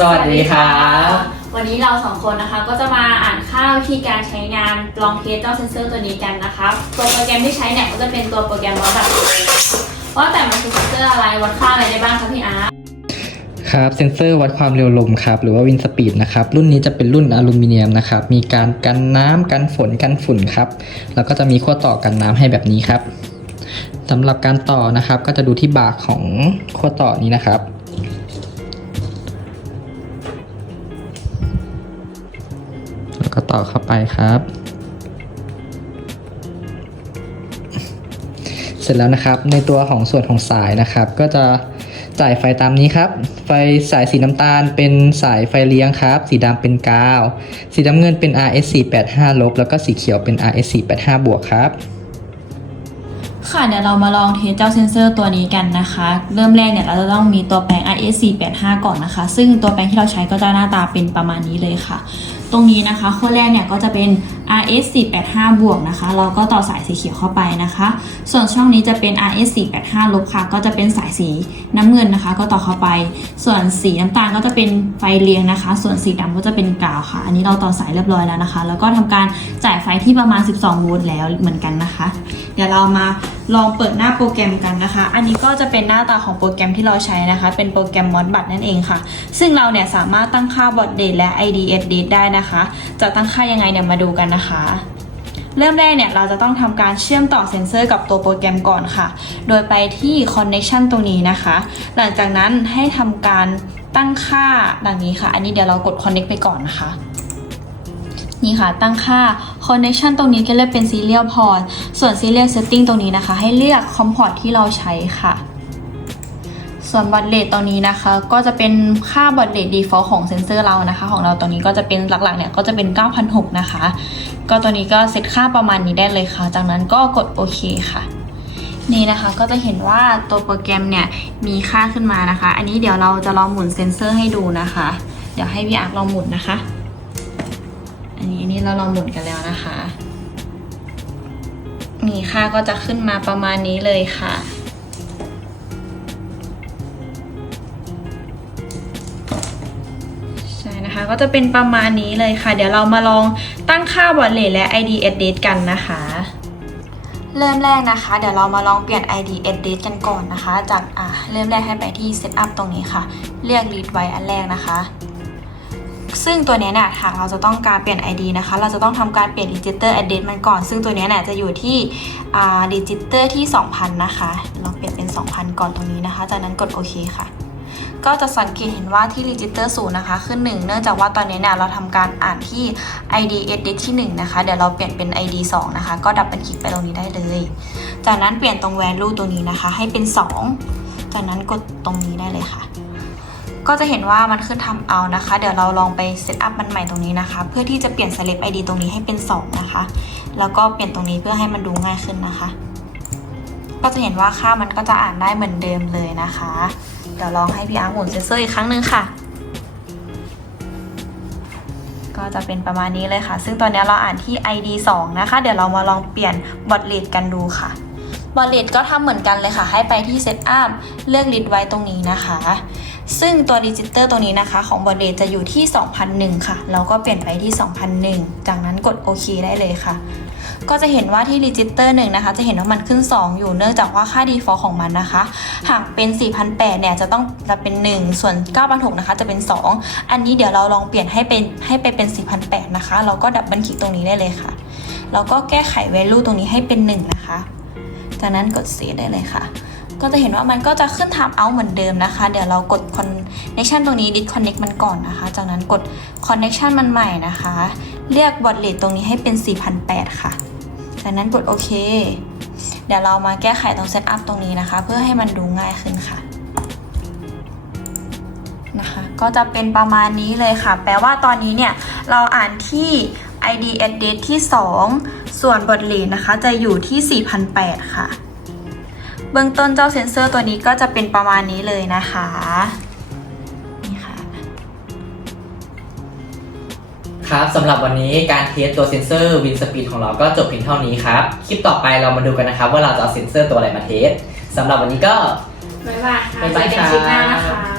สวัสดีครับ วันนี้เราสองคนนะคะก็จะมาอ่านค่าวิธีการใช้งานลองเทสเจ้าเซนเซอร์ตัวนี้กันนะคะตัวโปรแกรมที่ใช้เนี่ยก็จะเป็นตัวโปรแกรมวัดแบบว่าแต่มันคือเซนเซอร์อะไรวัดค่าอะไรได้บ้างคะพี่อาร์ตครับเซนเซอร์วัดความเร็วลมครับหรือว่าวินสปีดนะครับรุ่นนี้จะเป็นรุ่นอลูมิเนียมนะครับมีการกันน้ำกันฝนกันฝุ่นครับแล้วก็จะมีขั้วต่อกันน้ำให้แบบนี้ครับสำหรับการต่อนะครับก็จะดูที่บากของขั้วต่อนี้นะครับ ก็ต่อเข้าไปครับ เสร็จแล้วนะครับในตัวของส่วนของสายนะครับ ก็จะจ่ายไฟตามนี้ครับ ไฟสายสีน้ำตาลเป็นสายไฟเลี้ยงครับ สีดำเป็นกาว สีน้ำเงินเป็น RS485 ลบแล้วก็สีเขียวเป็น RS485 บวกครับ ค่ะเดี๋ยวเรามาลองเทสเจ้าเซนเซอร์ตัวนี้กันนะคะ เริ่มแรกเนี่ยเราจะต้องมีตัวแปลง RS485 ก่อนนะคะ ซึ่งตัวแปลงที่เราใช้ก็จะหน้าตาเป็นประมาณนี้เลยค่ะ ตรงนี้นะคะข้อแรกเนี่ยก็จะเป็น RS485 บวกนะคะ เราก็ต่อสายสีเขียวเข้าไปนะคะ ส่วนช่องนี้จะเป็น RS485 ลบค่ะ ก็จะเป็นสายสีน้ำเงินนะคะ ก็ต่อเข้าไป ส่วนสีน้ำตาลก็จะเป็นไฟเลี้ยงนะคะ ส่วนสีดำก็จะเป็นกาวค่ะ อันนี้เราต่อสายเรียบร้อยแล้วนะคะ แล้วก็ทำการจ่ายไฟที่ประมาณ 12 โวลต์แล้วเหมือนกันนะคะ เดี๋ยวเรามา ลองเปิดหน้าโปรแกรมกันนะคะ อันนี้ก็จะเป็นหน้าตาของโปรแกรมที่เราใช้นะคะ เป็นโปรแกรมมอดบัตนั่นเองค่ะ ซึ่งเราเนี่ยสามารถตั้งค่าบอดเดทและ ID a d date ได้นะคะ จะตั้งค่ายังไงเนี่ยมาดูกันนะคะ เริ่มแรกเนี่ยเราจะต้องทำการเชื่อมต่อเซ็นเซอร์กับตัวโปรแกรมก่อนค่ะ โดยไปที่ connection ตรงนี้นะคะ หลังจากนั้นให้ทำการตั้งค่าดังนี้ค่ะ อันนี้เดี๋ยวเรากด connect ไปก่อนนะคะ นี่ค่ะตั้งค่า connection ตรงนี้ก็เลือกเป็น serial port ส่วน serial setting ตรงนี้นะคะ ให้เลือก com port ที่เราใช้ค่ะ ส่วนบอดเลทตรงนี้นะคะ ก็จะเป็นค่าบอดเลท default ของเซนเซอร์เรานะคะ ของเราตรงนี้ก็จะเป็นหลักๆเนี่ยก็จะเป็น 9,600 นะคะ ก็ตัวนี้ก็เซตค่าประมาณนี้ได้เลยค่ะ จากนั้นก็กดโอเคค่ะนี่นะคะก็จะเห็นว่าตัวโปรแกรมเนี่ยมีค่าขึ้นมานะคะ อันนี้เดี๋ยวเราจะลองหมุนเซนเซอร์ให้ดูนะคะ เดี๋ยวให้พี่อาร์ลองหมุนนะคะ นนี้อันนี้เราลองหมุนกันแล้วนะคะ นี่ค่าก็จะขึ้นมาประมาณนี้เลยค่ะ ใช่นะคะก็จะเป็นประมาณนี้เลยค่ะ เดี๋ยวเรามาลองตั้งค่าบอดเลทและ ID address กันนะคะ เริ่มแรกนะคะ เดี๋ยวเรามาลองเปลี่ยน ID address กันก่อนนะคะ จากอะเริ่มแรกให้ไปที่ setup ตรงนี้ค่ะ เรียก read ไว้อันแรกนะคะ ซึ่งตัวนี้เนี่ยหากเราจะต้องการเปลี่ยน ID นะคะ เราจะต้องทำการเปลี่ยน register address มันก่อน ซึ่งตัวนี้เนี่ยจะอยู่ที่ register ที่ 2,000 นะคะเราเปลี่ยนเป็น 2,000 ก่อนตรงนี้นะคะ จากนั้นกดโอเคค่ะก็จะสังเกตเห็นว่าที่ register ศูนย์นะคะขึ้น1เนื่องจากว่าตอนนี้เนี่ยเราทำการอ่านที่ ID edit ที่ 1 นะคะ เดี๋ยวเราเปลี่ยนเป็น ID 2 นะคะ ก็ดับเป็นคลิกไปตรงนี้ได้เลย จากนั้นเปลี่ยนตรง value ตรงนี้นะคะ ให้เป็น 2 จากนั้นกดตรงนี้ได้เลยค่ะ ก็จะเห็นว่ามันขึ้นทำเอานะคะ เดี๋ยวเราลองไปเซตอัพมันใหม่ตรงนี้นะคะ เพื่อที่จะเปลี่ยน select ID ตรงนี้ให้เป็น 2 นะคะ แล้วก็เปลี่ยนตรงนี้เพื่อให้มันดูง่ายขึ้นนะคะ ก็จะเห็นว่าค่ามันก็จะอ่านได้เหมือนเดิมเลยนะคะ เดี๋ยวลองให้พี่อาร์หมุนเซนเซอร์อีกครั้งหนึ่งค่ะ ก็จะเป็นประมาณนี้เลยค่ะ ซึ่งตอนนี้เราอ่านที่ ID 2 นะคะ เดี๋ยวเรามาลองเปลี่ยนบอทเลดกันดูค่ะ บอทเลดก็ทำเหมือนกันเลยค่ะ ให้ไปที่ Setup เลือก Read ไว้ตรงนี้นะคะ ซึ่งตัวดิจิเตอร์ตัวนี้นะคะ ของบอทเลดจะอยู่ที่ 2001 ค่ะเราก็เปลี่ยนไปที่ 2001 จากนั้นกดโอเคได้เลยค่ะ ก็จะเห็นว่าที่รีจิสเตอร์หนึ่งนะคะ จะเห็นว่ามันขึ้น 2 อยู่เนื่องจากว่าค่า default ของมันนะคะ หากเป็น 4,800 เนี่ยจะต้องจะเป็น 1 ส่วน 9,600 นะคะ จะเป็น 2 อันนี้เดี๋ยวเราลองเปลี่ยนให้เป็นให้ไปเป็น 4,800 นะคะ เราก็ดับเบิลคลิกตรงนี้ได้เลยค่ะแล้วก็แก้ไข value ตรงนี้ให้เป็น 1 นะคะ จากนั้นกด save ได้เลยค่ะ ก็จะเห็นว่ามันก็จะขึ้น time out เหมือนเดิมนะคะ เดี๋ยวเรากด connection ตรงนี้ disconnect มันก่อนนะคะ จากนั้นกด connection มันใหม่นะคะเรียก bot rate ตรงนี้ให้เป็น 4,800 ค่ะ จากนั้นกดโอเค เดี๋ยวเรามาแก้ไขตรง setup ตรงนี้นะคะ เพื่อให้มันดูง่ายขึ้นค่ะนะคะก็จะเป็นประมาณนี้เลยค่ะ แปลว่าตอนนี้เนี่ยเราอ่านที่ ID address ที่ 2 ส่วนบทเลนนะคะจะอยู่ที่ 4,800 ค่ะ เบื้องต้นเจ้าเซ็นเซอร์ตัวนี้ก็จะเป็นประมาณนี้เลยนะคะนี่ค่ะ ครับสำหรับวันนี้การเทสตัวเซนเซอร์วินสปีดของเราก็จบเพียงเท่านี้ครับ คลิปต่อไปเรามาดูกันนะครับ ว่าเราจะเอาเซนเซอร์ตัวอะไรมาเทสสำหรับวันนี้ก็บ๊ายบายค่ะบ๊ายบายเจอกันคลิปหน้าครันะบคะ